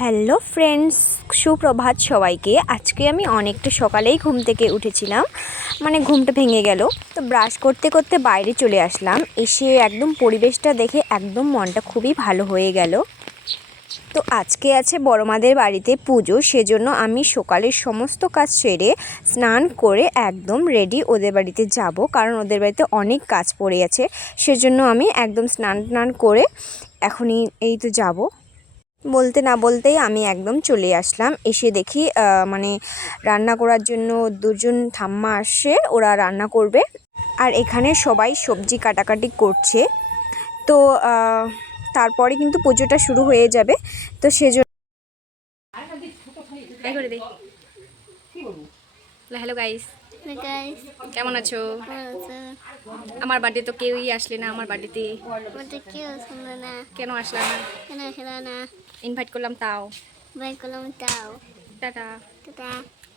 Hello friends, সুপ্রভাত সবাইকে। আজকে আমি অনেকটা সকালেই ঘুম থেকে উঠেছিলাম, মানে ঘুমটা ভেঙে গেল। তো ব্রাশ করতে করতে বাইরে চলে আসলাম। এসে একদম পরিবেশটা দেখে একদম মনটা খুবই ভালো হয়ে গেল। তো আজকে আছে বড় মাদের বাড়িতে পুজো, সেজন্য আমি সকালের সমস্ত কাজ সেরে স্নান করে একদম রেডি ওদের বাড়িতে যাব, কারণ ওদের বাড়িতে অনেক কাজ পড়ে আছে। সেজন্য আমি একদম স্নান করে এখনই এই তো যাব। বলতে না বলতেই আমি একদম চলে আসলাম। এসে দেখি মানে রান্না করার জন্য দুজন ঠাম্মা আসে, ওরা রান্না করবে। আর এখানে সবাই সবজি কাটাকাটি করছে। তো তারপরে কিন্তু পুজোটা শুরু হয়ে যাবে। তো সেজন্য হ্যালো গাইস, কেমন আছো? আমার বার্থডে তো কেউই আসলে না। আমার বার্থডেতে কেন আসলে না? ইনভাইট করলাম তাও। টাটা,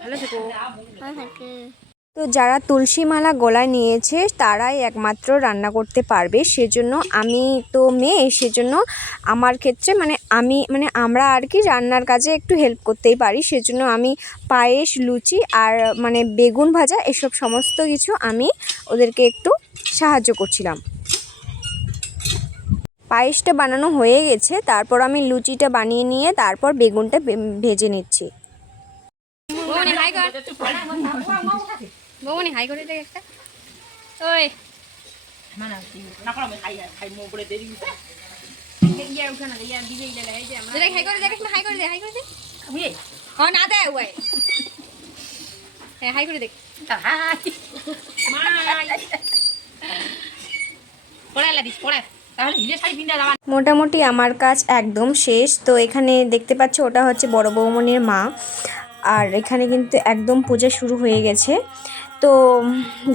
ভালো থেকো। তো যারা তুলসী মালা গলায় নিয়েছে তারাই একমাত্র রান্না করতে পারবে। সেজন্য আমি তো মেয়ে, সেজন্য আমার ক্ষেত্রে আমরা আর কি রান্নার কাজে একটু হেল্প করতেই পারি। সেজন্য আমি পায়েস, লুচি আর বেগুন ভাজা এসব সমস্ত কিছু আমি ওদেরকে একটু সাহায্য করছিলাম। পায়েসটা বানানো হয়ে গেছে, তারপর আমি লুচিটা বানিয়ে নিয়ে তারপর বেগুনটা ভেজে নিচ্ছি। বৌনি হাই করে দেখ একটা। ওই মোটামুটি আমার কাজ একদম শেষ। তো এখানে দেখতে পাচ্ছ ওটা হচ্ছে বড় বৌমনির মা, আর এখানে কিন্তু একদম পূজা শুরু হয়ে গেছে। তো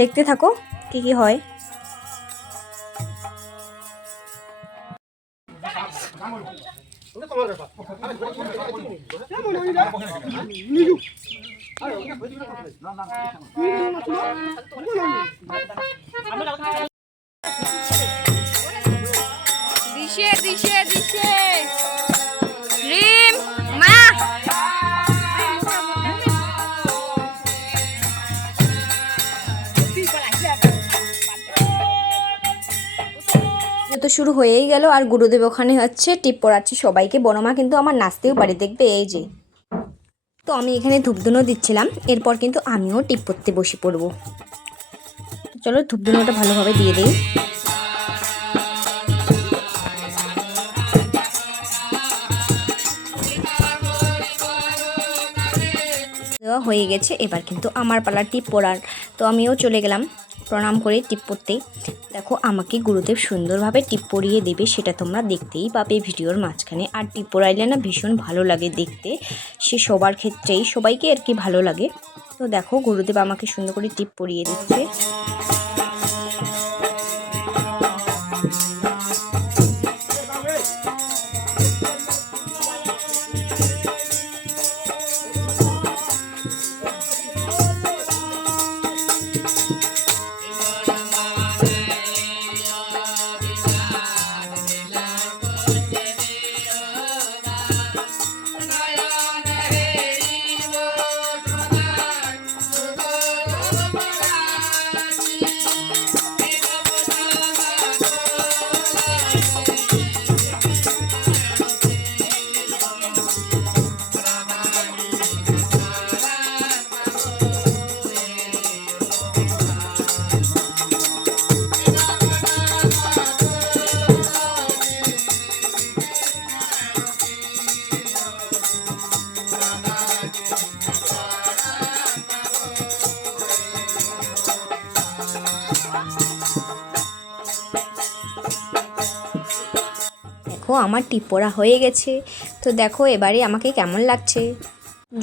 দেখতে থাকো কি কি হয়। দিশে দিশে দিশে রিম মা তো শুরু হয়েই গেল। আর গুরুদেব ওখানে হচ্ছে টিপ পড়াচ্ছে সবাইকে। বড়মা কিন্তু আমার নাচতেও পারে, দেখবে এই যে। তো আমি এখানে ধূপধুনো দিচ্ছিলাম, এরপর কিন্তু আমিও টিপ পড়তে বসে পড়বো। চলো ধূপধুনোটা ভালোভাবে দিয়ে দিই। দেওয়া হয়ে গেছে, এবার কিন্তু আমার পালা টিপ পড়ার। তো আমিও চলে গেলাম প্রণাম করে টিপ পড়তে। দেখো আমাকে গুরুদেব সুন্দরভাবে টিপ পরিয়ে দেবে, সেটা তোমরা দেখতেই পাবে ভিডিওর মাঝখানে। আর টিপ পরাইলে না ভীষণ ভালো লাগে দেখতে, সে সবার ক্ষেত্রেই, সবাইকে আর কি ভালো লাগে। তো দেখো গুরুদেব আমাকে সুন্দর করে টিপ পরিয়ে দিচ্ছে। দেখো আমার টিপ পড়া হয়ে গেছে। তো দেখো এবারে আমাকে কেমন লাগছে।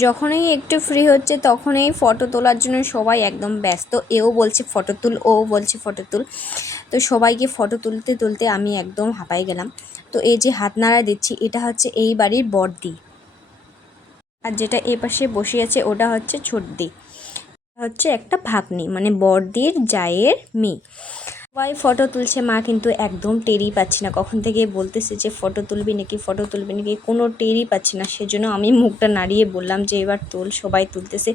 যখনই একটু ফ্রি হচ্ছে তখনই ফটো তোলার জন্য সবাই একদম ব্যস্ত। এও বলছে ফটো তুল, ও বলছে ফটো তুল। তো সবাইকে ফটো তুলতে তুলতে আমি একদম হাঁপাই গেলাম। তো এই যে হাত নাড়া দিচ্ছি, এটা হচ্ছে এই বাড়ির বড়দি। আর যেটা এ পাশে বসে আছে ওটা হচ্ছে ছোটদি, হচ্ছে একটা ভাগ্নি, মানে বড়দির জায়ের মেয়ে। সবাই ফটো তুলছে, মা কিন্তু একদম টেরই পাচ্ছি না, কখন থেকে বলতেছে যে ফটো তুলবি নাকি, ফটো তুলবি নাকি, কোনো টেরই পাচ্ছি না। সেজন্য আমি মুখটা নাড়িয়ে বললাম যে এবার তোল, সবাই তুলতেছে।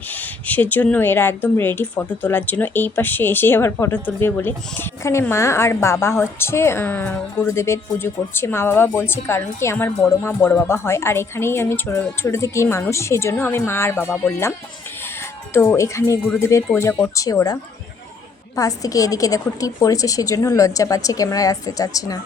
সেজন্য এরা একদম রেডি ফটো তোলার জন্য, এই পাশে এসে আবার ফটো তুলবে বলে। এখানে মা আর বাবা হচ্ছে গুরুদেবের পুজো করছে। মা বাবা বলছে কারণ কি আমার বড় মা বড় বাবা হয়, আর এখানেই আমি ছোটো থেকেই মানুষ, সেজন্য আমি মা আর বাবা বললাম। তো এখানে গুরুদেবের পূজা করছে ওরা। পাশ থেকে এদিকে দেখো টিপ পড়েছে, সেজন্য লজ্জা পাচ্ছে, ক্যামেরায় আসতে চাচ্ছে না।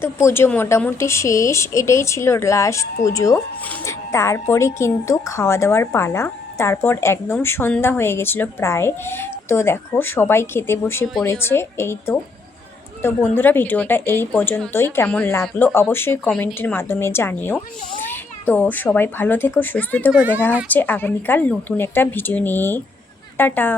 তো পুজো মোটামুটি শেষ, এটাই ছিল লাস্ট পুজো। তারপরে কিন্তু খাওয়া দাওয়ার পালা, তারপর একদম সন্ধ্যা হয়ে গেছিলো প্রায়। তো দেখো সবাই খেতে বসে পড়েছে, এই তো। তো বন্ধুরা ভিডিওটা এই পর্যন্তই, কেমন লাগলো অবশ্যই কমেন্টের মাধ্যমে জানিও। তো সবাই ভালো থেকো, সুস্থ থেকো, দেখা হচ্ছে আগামীকাল নতুন একটা ভিডিও নিয়ে। টাটা।